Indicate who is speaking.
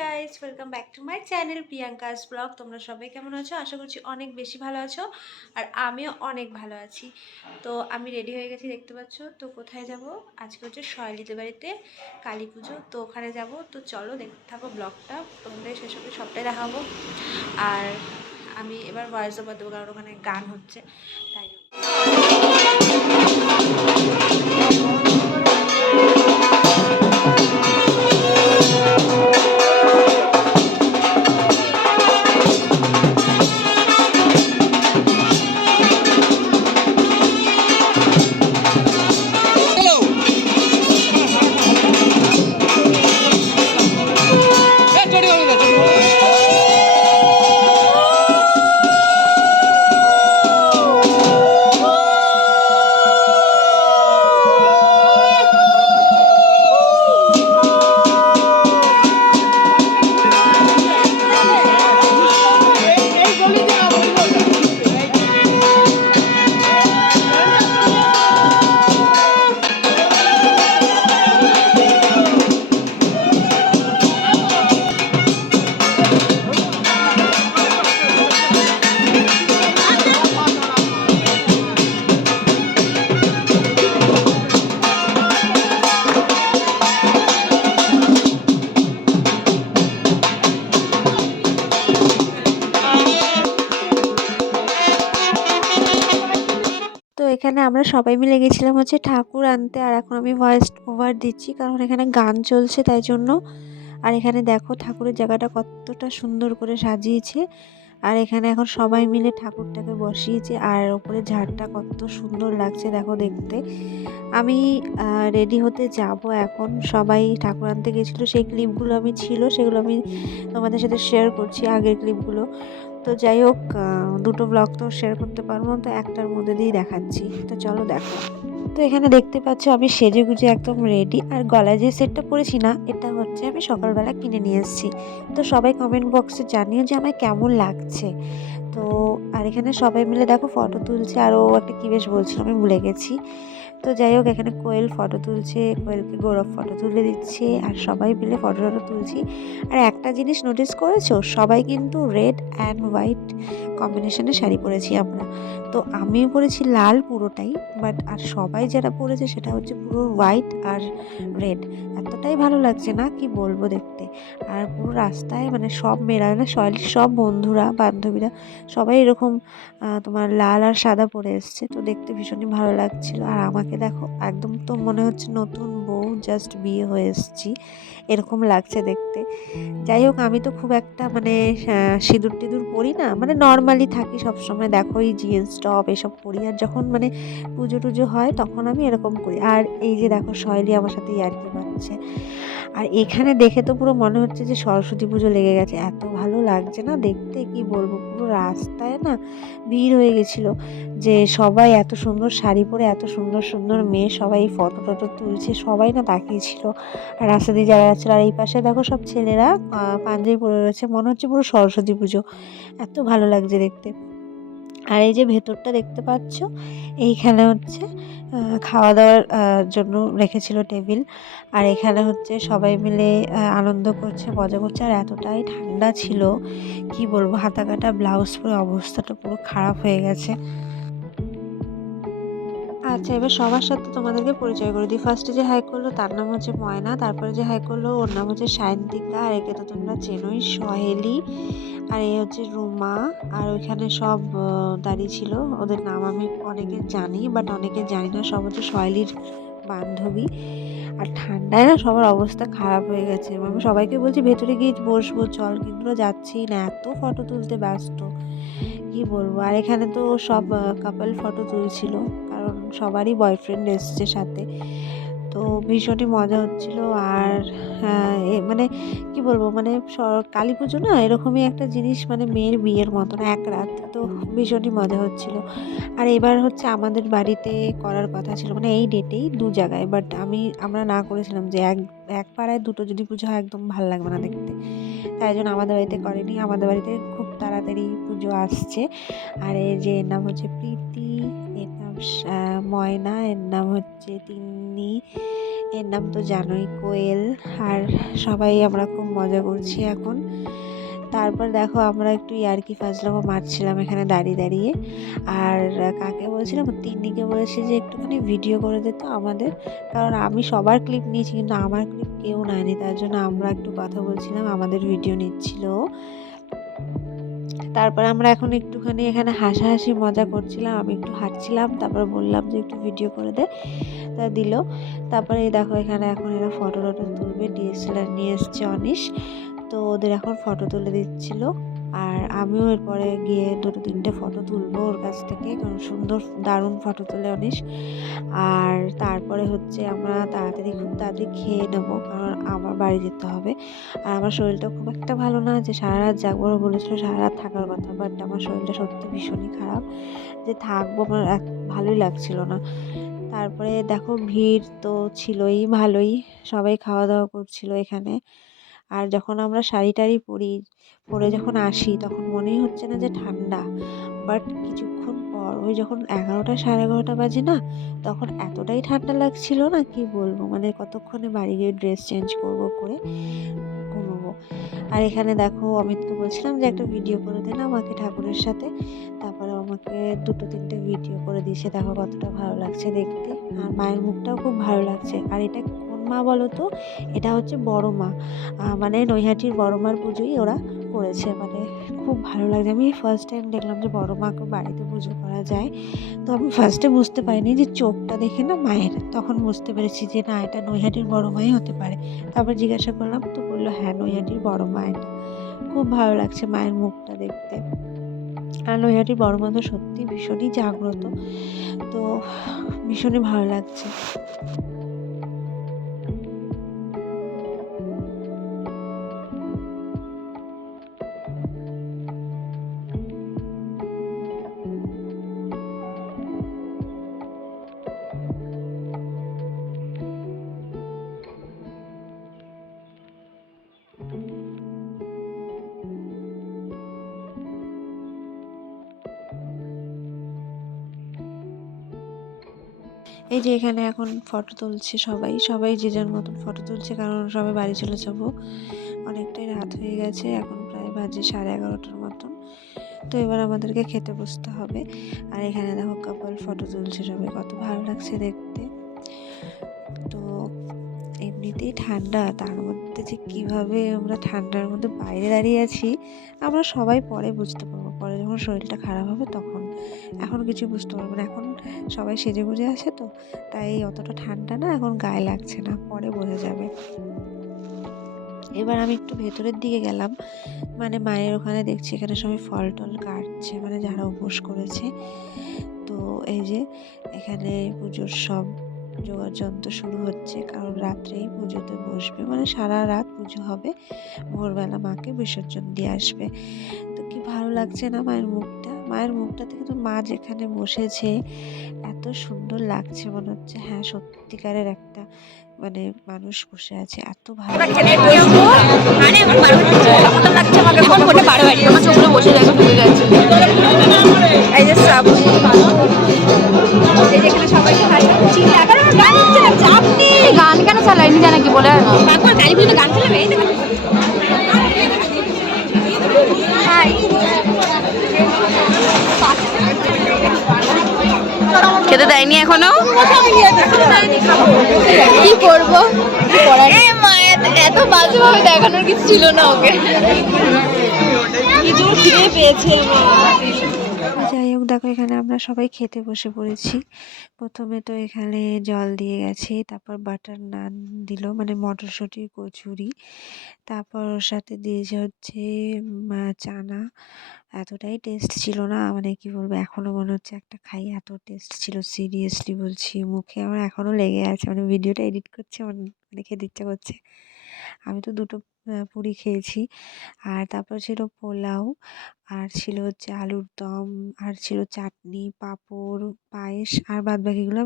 Speaker 1: Guys welcome back to my channel Priyanka's blog তোমরা সবাই কেমন আছো? আশা করছি অনেক বেশি ভালো আছো, আর আমিও অনেক ভালো আছি। তো আমি রেডি হয়ে গেছি, দেখতে পাচ্ছ? তো কোথায় যাব? আজকে হচ্ছে শৈলীদের বাড়িতে কালী পুজো, তো ওখানে যাব। তো চলো দেখতে থাকো ব্লগটা, তোমাদের সেসবে সবটাই দেখাবো। আর আমি এবার ভয়েস ওভার দেবো, কারণ ওখানে গান হচ্ছে, তাই এখানে আমরা সবাই মিলে গেছিলাম হচ্ছে ঠাকুর আনতে, আর এখন আমি ভয়েস ওভার দিচ্ছি, কারণ এখানে গান চলছে তাই জন্য। আর এখানে দেখো ঠাকুরের জায়গাটা কতটা সুন্দর করে সাজিয়েছে। আর এখানে এখন সবাই মিলে ঠাকুরটাকে বসিয়েছে, আর ওপরে ঝাড়টা কত সুন্দর লাগছে দেখো দেখতে। আমি রেডি হতে যাব এখন। সবাই ঠাকুর আনতে গেছিল, সেই ক্লিপগুলো আমি ছিল, সেগুলো আমি তোমাদের সাথে শেয়ার করছি আগের ক্লিপগুলো তো যাই হোক দুটো ব্লগ তো শেয়ার করতে পারব তো একটার মধ্যে দিয়েই দেখাচ্ছি। তো চলো দেখো। তো এখানে দেখতে পাচ্ছ আমি সেজে গুজে একদম রেডি আর গলায় যে সেটটা পরেছি না, এটা হচ্ছে আমি সকালবেলা কিনে নিয়ে এসেছি। তো সবাই কমেন্ট বক্সে জানিও যে আমায় কেমন লাগছে। তো আর এখানে সবাই মিলে দেখো ফটো তুলছে, আরও একটা কী বেশ বলছিল আমি ভুলে গেছি। তো যাই হোক, এখানে কোয়েল ফটো তুলছে, কোয়েলকে গৌরব ফটো তুলে দিচ্ছে, আর সবাই মিলে ফটো টটো তুলছি। আর একটা জিনিস নোটিস করেছ? সবাই কিন্তু রেড অ্যান্ড হোয়াইট কম্বিনেশনে শাড়ি পরেছি আমরা। তো আমিও পরেছি লাল পুরোটাই বাট আর সবাই যারা পরেছে সেটা হচ্ছে পুরো হোয়াইট আর রেড এতটাই ভালো লাগছে না? কি বলব দেখতে? আর পুরো রাস্তায় মানে সব মেয়েরা মানে শৈলীর সব বন্ধুরা, বান্ধবীরা সবাই এরকম তোমার লাল আর সাদা পরে এসছে। তো দেখতে ভীষণই ভালো লাগছিল। আর আমাকে দেখো, একদম তো মনে হচ্ছে নতুন বউ জাস্ট বিয়ে হয়ে এসেছি, এরকম লাগছে দেখতে। যাই হোক, আমি তো খুব একটা মানে সিঁদুর টিঁদুর পরি না মানে নর্মালি থাকি সবসময়, দেখো এই জিন্স টপ এসব পরি, আর যখন মানে পুজো টুজো হয়, তখন আমি এরকম করি। আর এই যে দেখো, শৈলী আমার সাথে ইয়ার্কি পাচ্ছে আর এখানে দেখে তো পুরো মনে হচ্ছে যে সরস্বতী পুজো লেগে গেছে। এত ভালো লাগছে না দেখতে, কি বলব? পুরো রাস্তায় না ভিড় হয়ে গেছিল যে সবাই এত সুন্দর শাড়ি পরে, এত সুন্দর সুন্দর মেয়ে সবাই ফটো টটো তুলছে, সবাই না তাকিয়েছিল। আর রাস্তা দিয়ে যারা যাচ্ছিল আর এই পাশে দেখো সব ছেলেরা পাঞ্জাবি পরে রয়েছে। মনে হচ্ছে পুরো সরস্বতী পুজো। এত ভালো লাগছে দেখতে। আর এই যে ভেতরটা দেখতে পাচ্ছ, এইখানে হচ্ছে খাওয়া দাওয়ার জন্য রেখেছিল টেবিল। আর এখানে হচ্ছে সবাই মিলে আনন্দ করছে, মজা করছে। আর এতটাই ঠান্ডা ছিল, কি বলব হাতা কাটা ব্লাউজ পরে অবস্থাটা পুরো খারাপ হয়ে গেছে। আচ্ছা এবার সবার সাথে তোমাদেরকে পরিচয় করে দিই। ফার্স্টে যে হাই করল তার নাম হচ্ছে ময়না, তারপরে যে হাই করল ওর নাম হচ্ছে সায়ন্তিকা, আর একে তো তোমরা চেনোই, সহেলি, আর এই হচ্ছে রুমা, আর ওইখানে সব দাঁড়িয়ে ছিল। ওদের নাম আমি অনেকে জানি বাট অনেকে জানি না, সব হচ্ছে সহেলির বান্ধবী। আর ঠান্ডায় না সবার অবস্থা খারাপ হয়ে গেছে। আমি সবাইকে বলছি, ভেতরে গিয়ে বসবো, চল। কিন্তু যাচ্ছি না, এত ফটো তুলতে ব্যস্ত। কি বলব? আর এখানে তো সব কাপল ফটো তুলছিল। সবারই বয়ফ্রেন্ড এসছে সাথে। তো ভীষণই মজা হচ্ছিল আর মানে কি বলব মানে কালী পুজো না এরকমই একটা জিনিস মানে মেয়ের বিয়ের মতন এক রাত, তো ভীষণই মজা হচ্ছিল। আর এবার হচ্ছে আমাদের বাড়িতে করার কথা ছিল মানে এই ডেটেই দু জায়গায় বাট আমি, আমরা না করেছিলাম যে এক এক পাড়ায় দুটো যদি পুজো হয় একদম ভালো লাগবে না দেখতে। তাই জন্য আমাদের বাড়িতে করেনি, আমাদের বাড়িতে খুব তাড়াতাড়ি পুজো আসছে। আর এর যে এর নাম হচ্ছে প্রীতি, এর ময়না, এর নাম হচ্ছে তিন্নি, এর নাম তো জানোই কোয়েল। আর সবাই আমরা খুব মজা করছি এখন। তারপর দেখো আমরা একটু ইয়ার্কি ফাজলামো মারছিলাম এখানে দাঁড়িয়ে দাঁড়িয়ে। আর কাকে বলছিলাম? তিন্নিকে বলেছি যে একটুখানি ভিডিও করে দিত আমাদের। কারণ আমি সবার ক্লিপ নিয়েছি কিন্তু আমার ক্লিপ কেউ নেয়নি। তার জন্য আমরা একটু কথা বলছিলাম, আমাদের ভিডিও নিচ্ছিল। তারপর আমরা এখন একটুখানি এখানে হাসাহাসি মজা করছিলাম, আমি একটু হাঁটছিলাম, তারপর বললাম যে একটু ভিডিও করে দে, তা দিল। তারপরে এই দেখো এখানে এখন এরা ফটো টটো তুলবে ডিএসএলআর নিয়ে এসছে অনিশ, তো ওদের এখন ফটো তুলে দিচ্ছিল। আর আমিও এরপরে গিয়ে দুটো তিনটে ফটো তুলবো ওর কাছ থেকে, কারণ সুন্দর, দারুণ ফটো তুলে অনিশ। আর তারপরে হচ্ছে আমরা তাড়াতাড়ি খুব তাড়াতাড়ি খেয়ে নেব, কারণ আমার বাড়ি যেতে হবে। আর আমার শরীরটা খুব একটা ভালো না, যে সারা রাত জাগবো বলেছিল সারা রাত থাকার কথা বাট আমার শরীরটা সত্যি ভীষণই খারাপ। যে থাকব আমার ভালোই লাগছিল না। তারপরে দেখো ভিড় তো ছিলই, ভালোই। সবাই খাওয়া দাওয়া করছিল এখানে। আর যখন আমরা শাড়ি টাড়ি পরি, পরে যখন আসি, তখন মনেই হচ্ছে না যে ঠান্ডা। বাট কিছুক্ষণ পর, ওই যখন এগারোটা সাড়ে এগারোটা বাজে না, তখন এতটাই ঠান্ডা লাগছিল না, কি বলব? মানে কতক্ষণে বাড়ি গিয়ে ড্রেস চেঞ্জ করব, করে ঘুমোবো। আর এখানে দেখো, অমিতকে বলছিলাম যে একটা ভিডিও করে দে না আমাকে ঠাকুরের সাথে। তারপরে আমাকে দুটো, তিনটে ভিডিও করে দিয়েছে। দেখো কতটা ভালো লাগছে দেখতে। আর মায়ের মুখটাও খুব ভালো লাগছে। আর এটা মা বলো তো, এটা হচ্ছে বড় মা। মানে নৈহাটির বড় মার পুজোই ওরা করেছে। মানে খুব ভালো লাগছে। আমি ফার্স্ট টাইম দেখলাম যে বড় মাকে বাড়িতে পুজো করা যায়। তো আমি ফার্স্টে বুঝতে পারিনি যে চোখটা দেখে না মায়ের, তখন বুঝতে পেরেছি যে না, এটা নৈহাটির বড় মাই হতে পারে। তারপর জিজ্ঞাসা করলাম, তো বলল হ্যাঁ নৈহাটির বড় মা এটা। খুব ভালো লাগছে মায়ের মুখটা দেখতে। আর নৈহাটির বড় মা তো সত্যি ভীষণই জাগ্রত। তো ভীষণই ভালো লাগছে। এই যে এখানে এখন ফটো তুলছে সবাই। সবাই যে যার মতন ফটো তুলছে, কারণ সবাই বাড়ি চলে যাব। অনেকটাই রাত হয়ে গেছে, এখন প্রায় বাজে সাড়ে এগারোটার মতন। তো এবার আমাদেরকে খেতে বসতে হবে। আর এখানে দেখো কাপল ফটো তুলছে সবাই, কত ভালো লাগছে দেখতে। তো এমনিতেই ঠান্ডা, তার মধ্যে যে কীভাবে আমরা ঠান্ডার মধ্যে বাইরে দাঁড়িয়ে আছি, আমরা সবাই পরে বুঝতে পারব। পরে যখন শরীরটা খারাপ হবে, তখন এখন কিছু বুঝতে পারব না। এখন সবাই সেজে গুজে আছে তো, তাই অতটা ঠান্ডা না, এখন গায়ে লাগছে না, পরে বোঝা যাবে। এবার আমি একটু ভেতরের দিকে গেলাম মানে মায়ের ওখানে দেখছি এখানে সবাই ফল টল কাটছে মানে যারা উপোস করেছে। তো এই যে এখানে পুজোর সব জোগাড় যন্ত্র শুরু হচ্ছে, কারণ রাত্রেই পুজোতে বসবে মানে সারা রাত পুজো হবে। ভোরবেলা মাকে বিসর্জন দিয়ে আসবে। তো কি ভালো লাগছে না মায়ের মুখটা? মায়ের মুখটাতে কিন্তু মা যেখানে বসেছে এত সুন্দর লাগছে মনে হচ্ছে। হ্যাঁ সত্যিকারের একটা মানে মানুষ বসে আছে এত ভালো
Speaker 2: মানে এই যে সাবজি এখানে সবাই খায় চিনি এখন আমার গান কেন চালায়নি জানা কি বলে গান চালাবে এই খেতে দেয়নি এখনও? কি করব? এত- এত বাজে ভাবে দেখানোর কিছু ছিল না ওকে।
Speaker 1: যাই হোক দেখো এখানে আমরা সবাই খেতে বসে পড়েছি। প্রথমে তো এখানে জল দিয়ে গেছে তারপর বাটার নান দিল মানে মটরশুঁটি কচুরি। তারপর ওর সাথে দিয়েছে হচ্ছে চানা। এতটাই টেস্ট ছিল না মানে কি বলব, এখনও মনে হচ্ছে একটা খাই, এত টেস্ট ছিল, সিরিয়াসলি বলছি, মুখে আমার এখনও লেগে আছে মানে ভিডিওটা এডিট করছে, আমার মানে খেতে ইচ্ছা করছে। আমি তো দুটো পুরি খেয়েছি, আর তারপর ছিল পোলাও, আর ছিল হচ্ছে আলুর দম, আর ছিল চাটনি, পাঁপড়, পায়েস, আর বাদ বাকিগুলো